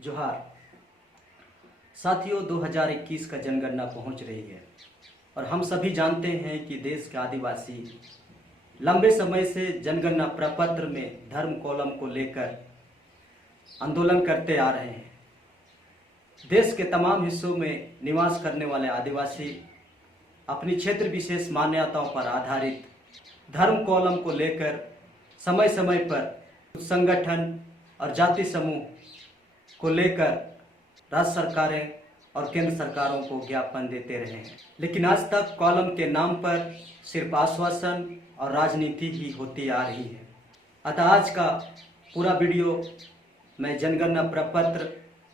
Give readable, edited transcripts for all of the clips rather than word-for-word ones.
जोहार साथियों, 2021 का जनगणना पहुंच रही है और हम सभी जानते हैं कि देश के आदिवासी लंबे समय से जनगणना प्रपत्र में धर्म कॉलम को लेकर आंदोलन करते आ रहे हैं। देश के तमाम हिस्सों में निवास करने वाले आदिवासी अपनी क्षेत्र विशेष मान्यताओं पर आधारित धर्म कॉलम को लेकर समय समय पर संगठन और जाति समूह को लेकर राज्य सरकारें और केंद्र सरकारों को ज्ञापन देते रहे हैं, लेकिन आज तक कॉलम के नाम पर सिर्फ आश्वासन और राजनीति ही होती आ रही है। अतः आज का पूरा वीडियो मैं जनगणना प्रपत्र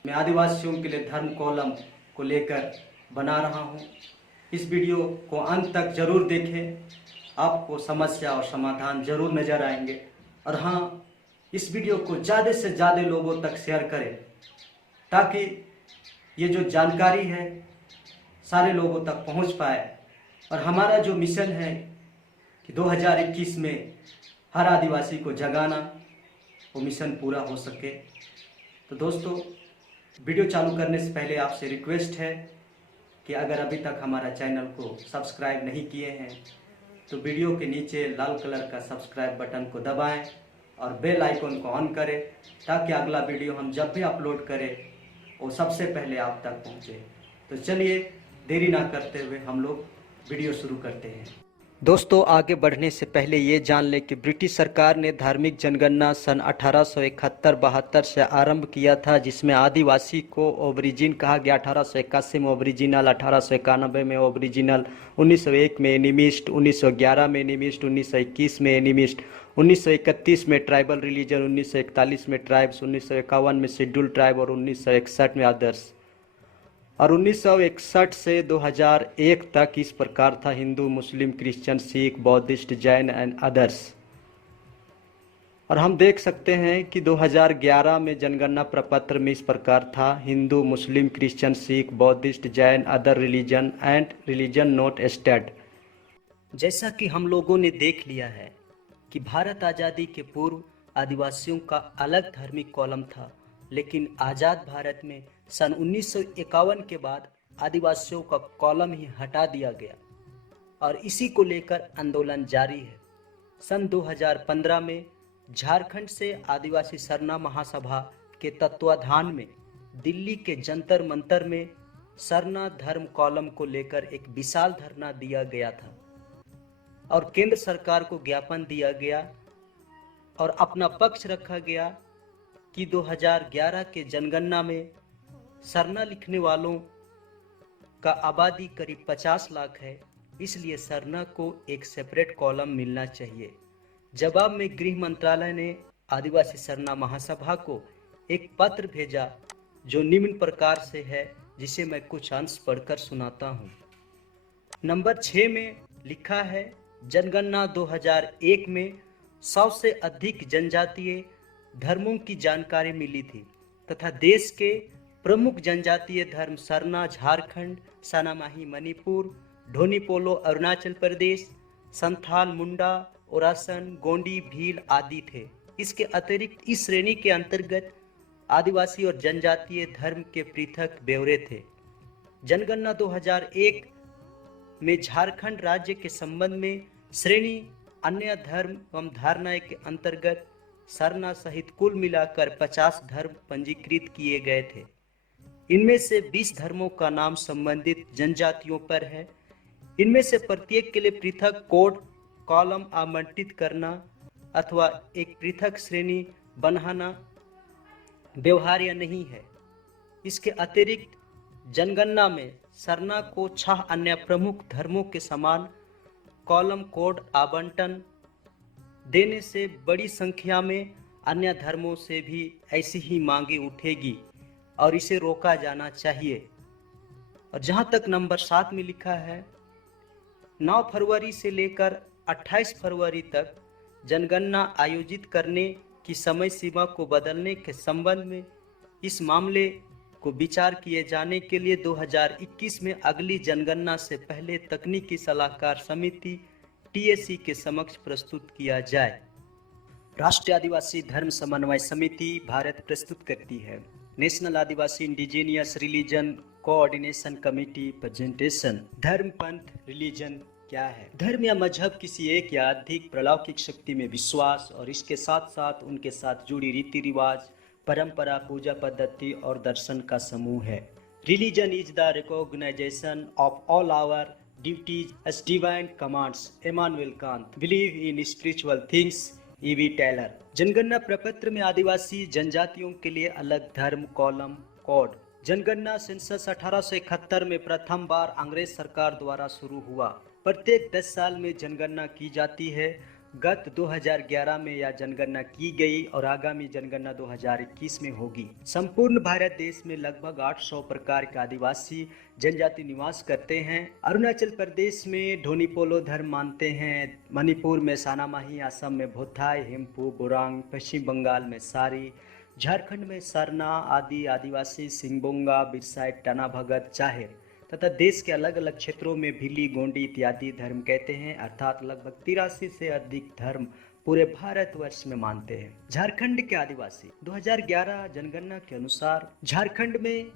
में आदिवासियों के लिए धर्म कॉलम को लेकर बना रहा हूं। इस वीडियो को अंत तक जरूर देखें, आपको समस्या और समाधान जरूर नजर आएंगे। और हाँ, इस वीडियो को ज़्यादा से ज़्यादा लोगों तक शेयर करें ताकि ये जो जानकारी है सारे लोगों तक पहुंच पाए और हमारा जो मिशन है कि 2021 में हर आदिवासी को जगाना, वो मिशन पूरा हो सके। तो दोस्तों, वीडियो चालू करने से पहले आपसे रिक्वेस्ट है कि अगर अभी तक हमारा चैनल को सब्सक्राइब नहीं किए हैं तो वीडियो के नीचे लाल कलर का सब्सक्राइब बटन को दबाएं और बेल आइकन को ऑन करें ताकि अगला वीडियो हम जब भी अपलोड करें वो सबसे पहले आप तक पहुंचे। तो चलिए देरी ना करते हुए हम लोग वीडियो शुरू करते हैं। दोस्तों, आगे बढ़ने से पहले ये जान लें कि ब्रिटिश सरकार ने धार्मिक जनगणना सन 1871-72 से आरंभ किया था, जिसमें आदिवासी को ओबरिजिन कहा गया। 1881 में ओबरिजिनल, 1891 में ओबरिजिनल, 1901 में एनिमिस्ट, 1911 में एनिमिस्ट, 1921 में एनिमिस्ट, 1931 में ट्राइबल रिलीजन, 1941 में ट्राइब्स, 1951 में शेड्यूल ट्राइब और 1961 में अदर्स। और 1961 से 2001 तक इस प्रकार था: Hindu, Muslim, Christian, Sikh, Buddhist, Jain and others. और हम देख सकते हैं कि 2011 में जनगणना प्रपत्र में इस प्रकार था: Hindu, Muslim, Christian, Sikh, Buddhist, Jain, other religion and religion not stated. जैसा कि हम लोगों ने देख लिया है कि भारत आज़ादी के पूर्व आदिवासियों का अलग धार्मिक कॉलम था, लेकिन आज़ाद भारत में सन 1951 के बाद आदिवासियों का कॉलम ही हटा दिया गया और इसी को लेकर आंदोलन जारी है। सन 2015 में झारखंड से आदिवासी सरना महासभा के तत्वाधान में दिल्ली के जंतर मंतर में सरना धर्म कॉलम को लेकर एक विशाल धरना दिया गया था और केंद्र सरकार को ज्ञापन दिया गया और अपना पक्ष रखा गया कि 2011 के जनगणना में सरना लिखने वालों का आबादी करीब 50 लाख है, इसलिए सरना को एक सेपरेट कॉलम मिलना चाहिए। जवाब में गृह मंत्रालय ने आदिवासी सरना महासभा को एक पत्र भेजा जो निम्न प्रकार से है, जिसे मैं कुछ अंश पढ़कर सुनाता हूँ। नंबर 6 में लिखा है: जनगणना 2001 में 100 से अधिक जनजातीय धर्मों की जानकारी मिली थी तथा देश के प्रमुख जनजातीय धर्म सरना झारखंड, सनामाही मणिपुर, ढोनीपोलो अरुणाचल प्रदेश, संथाल, मुंडा, ओरासन, गोंडी, भील आदि थे। इसके अतिरिक्त इस श्रेणी के अंतर्गत आदिवासी और जनजातीय धर्म के पृथक ब्यौरे थे। जनगणना 2001 में झारखंड राज्य के संबंध में श्रेणी अन्य धर्म एवं धारणाएं के अंतर्गत सरना सहित कुल मिलाकर 50 धर्म पंजीकृत किए गए थे। इनमें से 20 धर्मों का नाम संबंधित जनजातियों पर है। इनमें से प्रत्येक के लिए पृथक कोड कॉलम आवंटित करना अथवा एक पृथक श्रेणी बनाना व्यवहार्य नहीं है। इसके अतिरिक्त जनगणना में सरना को 6 अन्य प्रमुख धर्मों के समान कॉलम कोड आवंटन देने से बड़ी संख्या में अन्य धर्मों से भी ऐसी ही मांगे उठेगी और इसे रोका जाना चाहिए। और जहां तक नंबर 7 में लिखा है: 9 फरवरी से लेकर 28 फरवरी तक जनगणना आयोजित करने की समय सीमा को बदलने के संबंध में इस मामले को विचार किए जाने के लिए 2021 में अगली जनगणना से पहले तकनीकी सलाहकार समिति TAC के समक्ष प्रस्तुत किया जाए। राष्ट्रीय आदिवासी धर्म समन्वय समिति भारत प्रस्तुत करती है। National Adivasi indigenous religion coordination committee presentation. धर्म, पंथ, रिलीजन क्या है? धर्म या मजहब किसी एक या अधिक प्रलौकिक शक्ति में विश्वास और इसके साथ साथ उनके साथ जुड़ी रीति रिवाज, परंपरा, पूजा पद्धति और दर्शन का समूह है। Religion is the recognition of all our duties as divine commands. Immanuel Kant. Believe in spiritual things. E B Tylor. जनगणना प्रपत्र में आदिवासी जनजातियों के लिए अलग धर्म कॉलम कोड। जनगणना सेंसस 1871 में प्रथम बार अंग्रेज सरकार द्वारा शुरू हुआ। प्रत्येक 10 साल में जनगणना की जाती है। गत 2011 में यह जनगणना की गई और आगामी जनगणना 2021 में होगी। संपूर्ण भारत देश में लगभग 800 प्रकार के आदिवासी जनजाति निवास करते हैं। अरुणाचल प्रदेश में ढोनीपोलो धर्म मानते हैं, मणिपुर में सानामाही, असम में भोथाई, हिम्पू, बोरांग, पश्चिम बंगाल में सारी, झारखंड में सरना आदि आदिवासी सिंगबोंगा, बिरसाई, टना भगत, चाहेर तथा देश के अलग अलग क्षेत्रों में भिली, गोंडी इत्यादि धर्म कहते हैं, अर्थात लगभग 83 से अधिक धर्म पूरे भारतवर्ष में मानते हैं। झारखंड के आदिवासी 2011 जनगणना के अनुसार झारखंड में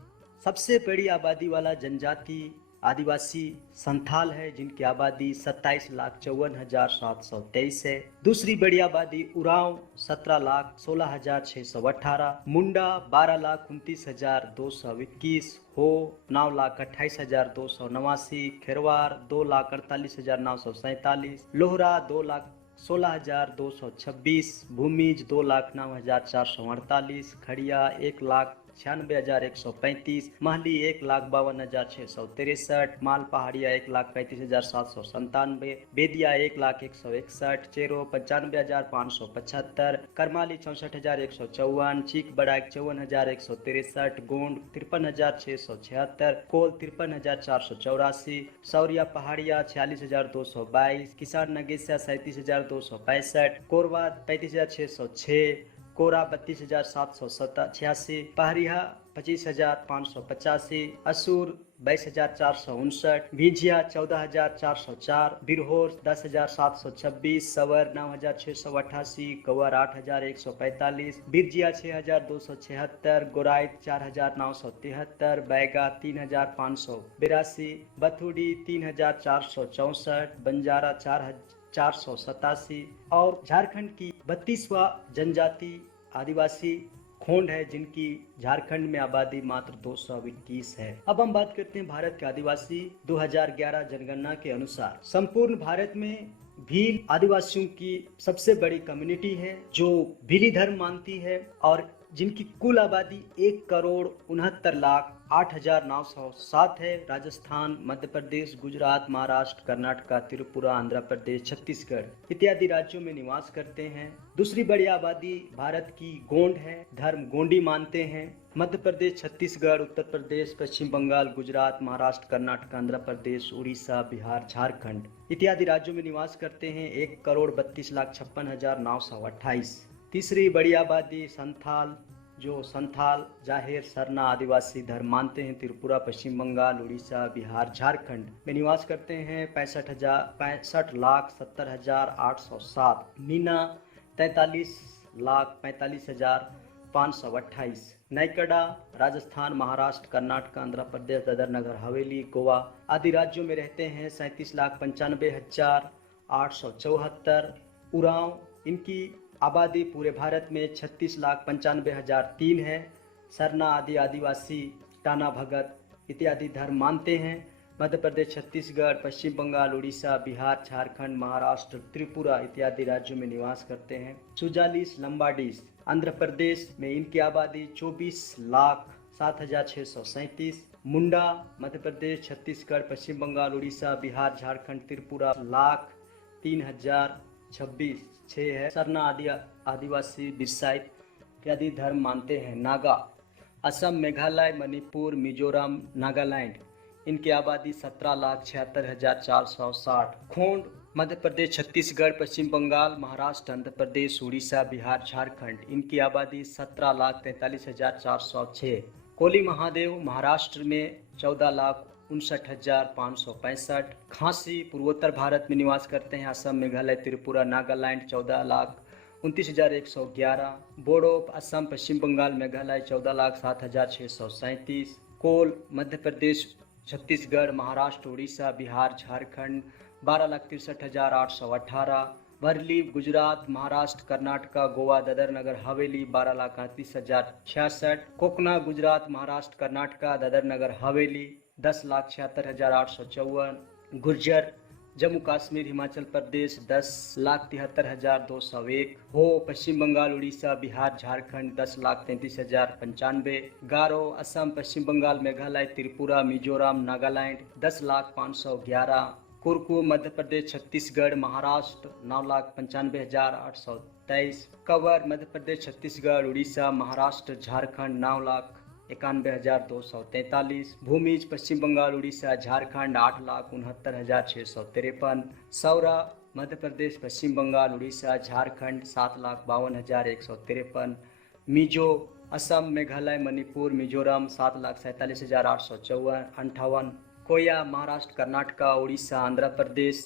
सबसे बड़ी आबादी वाला जनजाति आदिवासी संथाल है, जिनकी आबादी 27,54,723 है। दूसरी बड़ी आबादी उरांव 17,16,618, मुंडा 12,29,221, हो 9,28,289, खेरवार 2,48,947, लोहरा 2,16,226, भूमिज 2,09,448, खड़िया 1,96,135, महली 1,52,663, माल पहाड़िया 1,35,797, बेदिया 1,01,161, चेरो 95,575, करमाली 64,154, चीक बड़ाक 54,163, गोंड 53,676, कोल 53,484, सौरिया पहाड़िया 46,222, किसान नगेसिया 37,265, कोरवा 35,606, कोरा 32,786, पहरिया 25,585, असुर 22,459, भिंझिया 14,404, बिरहोर 10,726, सवर 9,688, कवर 8,145, बिरजिया 6,276, गोराइट 4,973, बैगा 3,582, बथुड़ी 3,464, बंजारा 4,487 और झारखंड की 32वां जनजाति आदिवासी खोंड है, जिनकी झारखंड में आबादी मात्र 221 है। अब हम बात करते हैं भारत के आदिवासी 2011 जनगणना के अनुसार। संपूर्ण भारत में भील आदिवासियों की सबसे बड़ी कम्युनिटी है जो भीली धर्म मानती है और जिनकी कुल आबादी 1,69,08,907 है। राजस्थान, मध्य प्रदेश, गुजरात, महाराष्ट्र, कर्नाटक, त्रिपुरा, आंध्र प्रदेश, छत्तीसगढ़ इत्यादि राज्यों में निवास करते हैं। दूसरी बड़ी आबादी भारत की गोंड है, धर्म गोंडी मानते हैं। मध्य प्रदेश, छत्तीसगढ़, उत्तर प्रदेश, पश्चिम बंगाल, गुजरात, महाराष्ट्र, कर्नाटक, आंध्र प्रदेश, उड़ीसा, बिहार, झारखंड इत्यादि राज्यों में निवास करते हैं। 1,32,56,928। तीसरी बड़ी आबादी संथाल, जो संथाल, जाहेर, सरना आदिवासी धर्म मानते हैं, त्रिपुरा, पश्चिम बंगाल, उड़ीसा, बिहार, झारखंड में निवास करते हैं। 65,70,807। मीना 43,45,528। नैकड़ा राजस्थान, महाराष्ट्र, कर्नाटक, आंध्र प्रदेश, दादर नगर हवेली, गोवा आदि राज्यों में रहते हैं। 37,95,874। उरांव, इनकी आबादी पूरे भारत में 36,95,003 है। सरना आदि आदिवासी टाना भगत इत्यादि धर्म मानते हैं। मध्य प्रदेश, छत्तीसगढ़, पश्चिम बंगाल, उड़ीसा, बिहार, झारखंड, महाराष्ट्र, त्रिपुरा इत्यादि राज्यों में निवास करते हैं। सुजालिस लंबाडीस आंध्र प्रदेश में इनकी आबादी 24,07,637। मुंडा मध्य प्रदेश, छत्तीसगढ़, पश्चिम बंगाल, उड़ीसा, बिहार, झारखंड, त्रिपुरा 1,03,026 है। सरना आदिवासी बिरसाई इत्यादि धर्म मानते हैं। नागा असम, मेघालय, मणिपुर, मिजोरम, नागालैंड इनकी आबादी 17,76,460। खोंड मध्य प्रदेश, छत्तीसगढ़, पश्चिम बंगाल, महाराष्ट्र, आंध्र प्रदेश, उड़ीसा, बिहार, झारखंड इनकी आबादी 17,43,406। कोली महादेव महाराष्ट्र में 14,59,565। खासी पूर्वोत्तर भारत में निवास करते हैं। असम, मेघालय, त्रिपुरा, नागालैंड 14,59,565। 29,111। बोडो असम पश्चिम बंगाल मेघालय 14,07,637। कोल मध्य प्रदेश छत्तीसगढ़ महाराष्ट्र उड़ीसा बिहार झारखंड 12,63,818। वर्ली गुजरात महाराष्ट्र कर्नाटक गोवा दादर नगर हवेली 12,38,066। कोकना गुजरात महाराष्ट्र कर्नाटक दादर नगर हवेली 10,76,854। गुर्जर जम्मू कश्मीर हिमाचल प्रदेश 10,73,201। हो पश्चिम बंगाल उड़ीसा बिहार झारखंड 10,33,095। गारो असम पश्चिम Bengal Meghalaya Tripura Mizoram Nagaland 10,05,11। Korku Madhya Pradesh Chhattisgarh Maharashtra 9,95,823। Cover Madhya Pradesh Chhattisgarh Orissa Maharashtra Jharkhand 9,91,243। Bhumij Paschim Bengal Orissa Jharkhand 8,69,653। Saura Madhya Pradesh Paschim Bengal Orissa Jharkhand 7,52,153। Mizo Assam Meghalaya Manipur Mizoram 7,47,858। Koya Maharashtra Karnataka Orissa Andhra Pradesh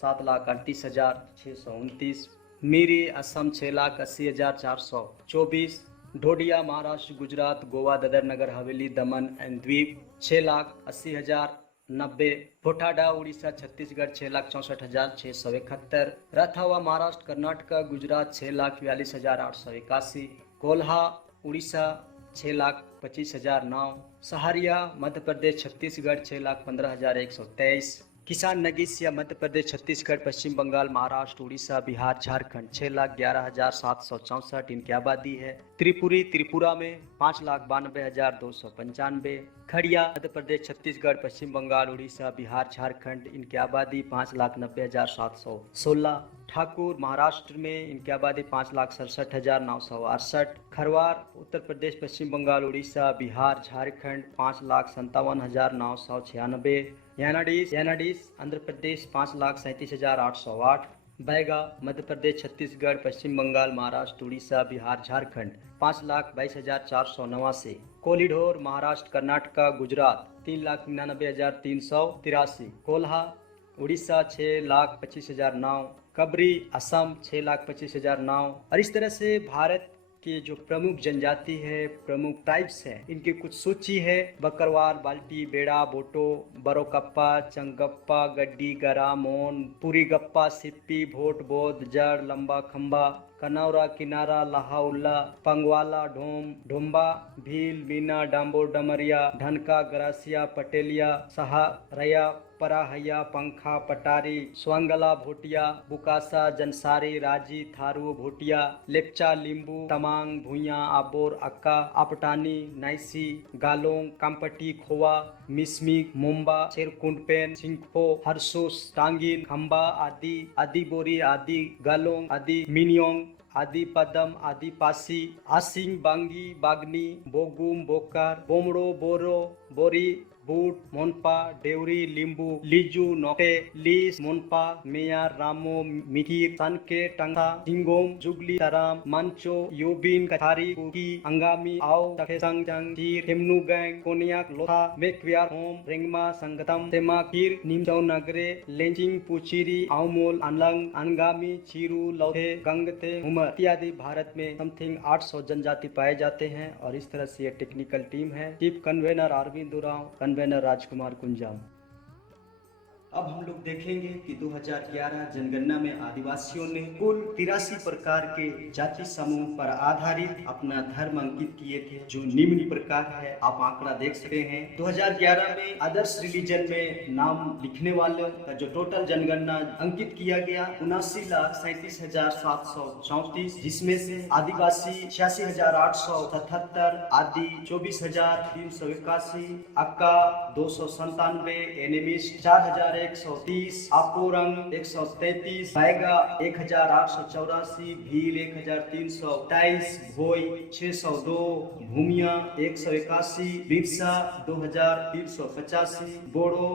7,38,629। Miri Assam 6,80,424। ढोडिया Maharashtra Gujarat Goa Dadar Nagar Haveli Daman and द्वीप 6,80,090। भोटाडा उड़ीसा छत्तीसगढ़ 6,64,671। रथावा महाराष्ट्र कर्नाटक गुजरात 6,42,881। कोल्हा उड़ीसा 6,25,009। सहारिया मध्य प्रदेश छत्तीसगढ़ 6,15,123। किसान नगीसिया मध्य प्रदेश छत्तीसगढ़ पश्चिम बंगाल महाराष्ट्र उड़ीसा बिहार झारखंड 6,11,764। इनकी आबादी है। त्रिपुरी त्रिपुरा में 5,92,295। खड़िया मध्य प्रदेश छत्तीसगढ़ पश्चिम बंगाल उड़ीसा बिहार झारखंड इनकी आबादी 5,90,716। ठाकुर महाराष्ट्र में इनकी आबादी 5,67,968। खरवार उत्तर प्रदेश पश्चिम बंगाल उड़ीसा बिहार झारखंड 5,57,996। यानाडीस आंध्र प्रदेश 5,37,808। बैगा मध्य प्रदेश छत्तीसगढ़ पश्चिम बंगाल महाराष्ट्र उड़ीसा बिहार झारखंड 5,22,489। कोलिढोर महाराष्ट्र कर्नाटक गुजरात 3,99,383। कोल्हा उड़ीसा 6,25,009। कबरी असम 6,25,009। और इस तरह से भारत के जो प्रमुख जनजाति है प्रमुख ट्राइब्स हैं इनकी कुछ सूची है। बकरवाल बाल्टी बेड़ा बोटो बरोकप्पा चंगप्पा गड्डी गरा मोन पूरी गप्पा सिप्पी भोट बोध जड़ लंबा खंबा कनौरा किनारा लाहाउल्ला पंगवाला ढोम ढोम्बा भील मीना डाम्बो डमरिया ढनका गरासिया पटेलिया सहारया पराहैया पंखा पटारी स्वांगला भोटिया बुकासा जनसारी राजी थारू भोटिया लेपचा लिंबू तमांग भुइया आबोर अक्का आपटानी नाइसी गालोंग कामपटी खोवा मिसमिक मुम्बा शेरकुंडपेन सिंगपो हरसुस टांगिन खंबा आदि आदिबोरी आदि गालोंग आदि मिनियोंग आदि पदम आदि पासी आसिंग बांगी बागनी बोगुम बोकार बोमड़ो बोरो बोरी बूट मोनपा डेवरी लिंबू लीजू नोटे लीस मोनपा मेयर रामो मिकिर सनके टंगा सिंगोम जुगली तराम मंचो योबिन कथारी कुकी अंगामी आओ तखेसंग जंग चीर हेमनु गैंग कोनियाक लोथा मेक्वियार होम रेंगमा संगतम तेमा कीर निमचौ नगरे लेंचिंग पुचिरी आओमोल अनलंग अनगामी चीरू लौथे गंगते उमर इत्यादि भारत में समथिंग 800 जनजाति पाए जाते हैं। और इस तरह से ये टेक्निकल टीम है। Chief convener Arvind Oraon convener Rajkumar Kunjam. अब हम लोग देखेंगे कि 2011 जनगणना में आदिवासियों ने कुल 83 प्रकार के जाति समूह पर आधारित अपना धर्म अंकित किए थे जो निम्न प्रकार है। आप आंकड़ा देख सकते हैं। 2011 में अदर्स रिलीजन में नाम लिखने वालों का जो टोटल जनगणना अंकित किया गया 79,37,734 जिसमें से आदिवासी 86,877 आदि 24,381 अक्का 297 एनिमिस्ट 4,130 आपोरंग 133 बैगा 1,884 भील 1,327 भोई 602 भूमिया 181 बिरसा 2,385 बोरो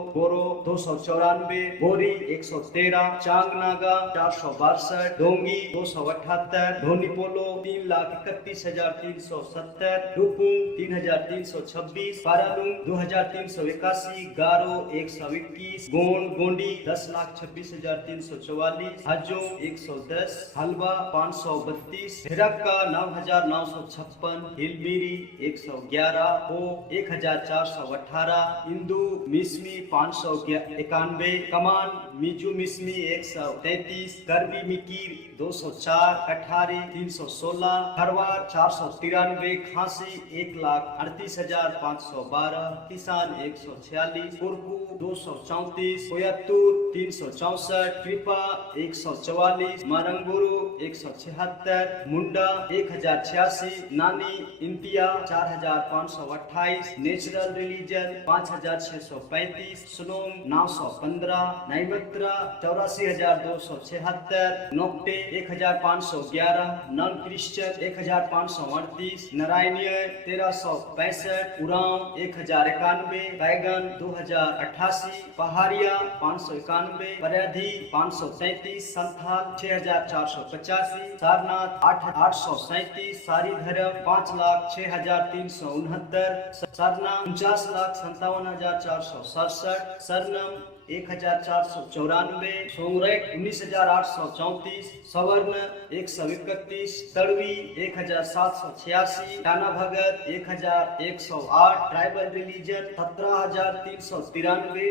294 बोरी 113 चांगनागा 462 डोंगी 278 धोनीपोलो 3,31,370 डुपुंग 3,326 पारालुंग 2,381 गारो 121 गोंड गोंग गोंडी 10,26,344, हजो 110, हलवा 532, हिरक्का 9,956, हिलमिरी 111, हो 1,418, इंदू मिसमी 591, कमान मिजू मिसमी 133, करबी मिकीर 204, कठारी 316, खरवार 493, खांसी 1,38,512, किसान 146, कुरकू 234, कोयत्तूर 364, कृपा 144, मारंगुरु 176, मुंडा 1086, नानी इंतिया 4,528, natural religion 5,635, स्लोम 915, नैमित्रा 84,276, Nocte 1,511, non Christian 1,538, नारायणीय 1,365, उराम 1,091, बैगन 2,088, पहाड़िया 591, परयाधी 533, संथाल 6,485, सारनाथ 8,837, सारी धर्म 5,06,369, सरना 49,57,467, सरनम 1,494, सोंगरेट 19,834, सवर्ण 131, तड़वी 1,786, टाना भगत 1,108, ट्राइबल रिलीजन 17,393,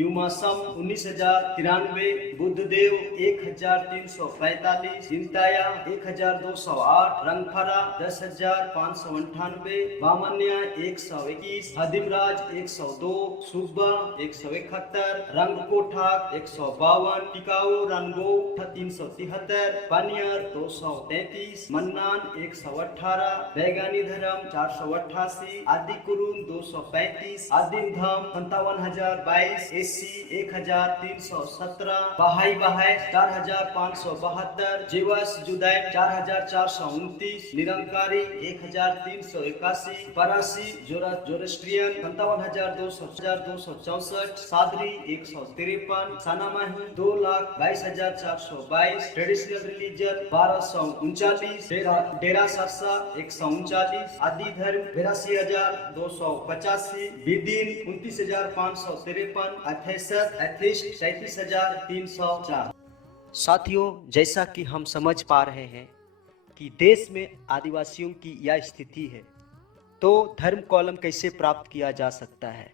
युमासम 19,093, बुद्धदेव 1,345, जिंताया 1,208, रंगफरा 10,598, बामन्या 121, हदिमराज 102, सुब्बा 171, रंगकोठाक 152, टिकाऊ रंगो 373, पानियर 233, मन्नान 118, बैगानी धर्म 488, आदि कुरुन 235, आदिम धम 57,022, एसी 1,317, बहाई 4,572, जीवस जुदैन 4,429, निरंकारी 1,381, परासी जोरस्ट्रियन 57,264, सादरी 153, सनामाही 2,22,422, ट्रेडिशनल रिलीजन 1,239, डेरा सरसा 139, आदि धर्म 82,285, विदिन 29,553, एथिस्ट 37,304। साथियों, जैसा कि हम समझ पा रहे हैं कि देश में आदिवासियों की यह स्थिति है, तो धर्म कॉलम कैसे प्राप्त किया जा सकता है,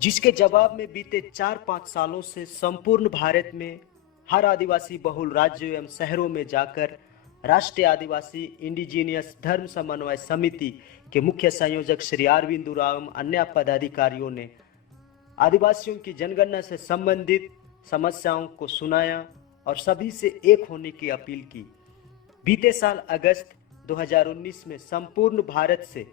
जिसके जवाब में बीते 4-5 सालों से संपूर्ण भारत में हर आदिवासी बहुल राज्यों एवं शहरों में जाकर राष्ट्रीय आदिवासी इंडिजीनियस धर्म समन्वय समिति के मुख्य संयोजक श्री अरविंद उरांव एवं अन्य पदाधिकारियों ने आदिवासियों की जनगणना से संबंधित समस्याओं को सुनाया और सभी से एक होने की अपील की। बीते साल अगस्त 2019 में संपूर्ण भारत से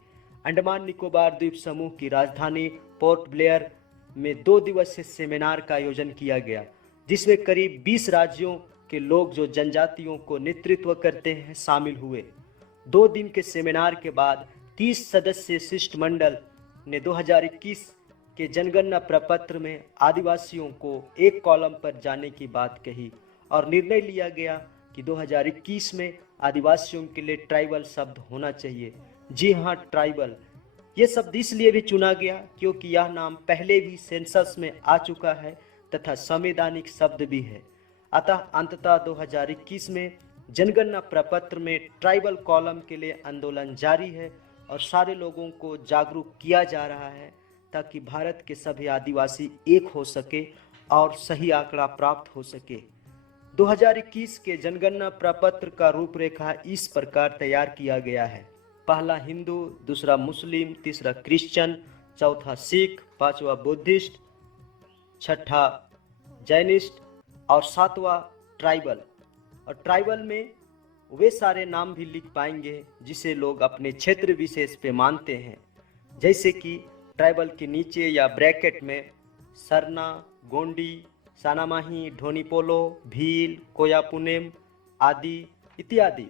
अंडमान निकोबार द्वीप समूह की राजधानी पोर्ट ब्लेयर में 2 दिवसीय सेमिनार का आयोजन किया गया, जिसमें करीब 20 राज्यों के लोग जो जनजातियों को नेतृत्व करते हैं शामिल हुए। 2 दिन के सेमिनार के बाद 30 सदस्यीय शिष्टमंडल ने 2021 के जनगणना प्रपत्र में आदिवासियों को एक कॉलम पर जाने की बात कही और निर्णय लिया गया कि 2021 में आदिवासियों के लिए ट्राइबल शब्द होना चाहिए। जी हाँ, ट्राइबल ये शब्द इसलिए भी चुना गया क्योंकि यह नाम पहले भी सेंसस में आ चुका है तथा संवैधानिक शब्द भी है। अतः अंततः 2021 में जनगणना प्रपत्र में ट्राइबल कॉलम के लिए आंदोलन जारी है और सारे लोगों को जागरूक किया जा रहा है ताकि भारत के सभी आदिवासी एक हो सके और सही आंकड़ा प्राप्त हो सके। 2021 के जनगणना प्रपत्र का रूपरेखा इस प्रकार तैयार किया गया है। पहला हिंदू, दूसरा मुस्लिम, तीसरा क्रिश्चियन, चौथा सिख, पांचवा बुद्धिस्ट, छठा जैनिस्ट और सातवां ट्राइबल। और ट्राइबल में वे सारे नाम भी लिख पाएंगे जिसे लोग अपने क्षेत्र विशेष पे मानते हैं, जैसे कि ट्राइबल के नीचे या ब्रैकेट में सरना, गोंडी, सानामाही, ढोनीपोलो, भील, कोयापुनेम आदि इत्यादि।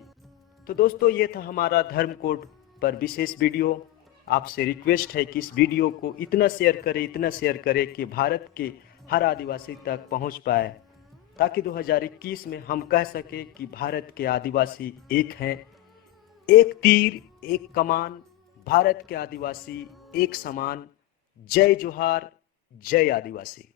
तो दोस्तों, ये था हमारा धर्म कोड पर विशेष वीडियो। आपसे रिक्वेस्ट है कि इस वीडियो को इतना शेयर करें कि भारत के हर आदिवासी तक पहुंच पाए, ताकि 2021 में हम कह सके कि भारत के आदिवासी एक हैं, एक तीर एक कमान, भारत के आदिवासी एक समान। जय जोहार, जय आदिवासी।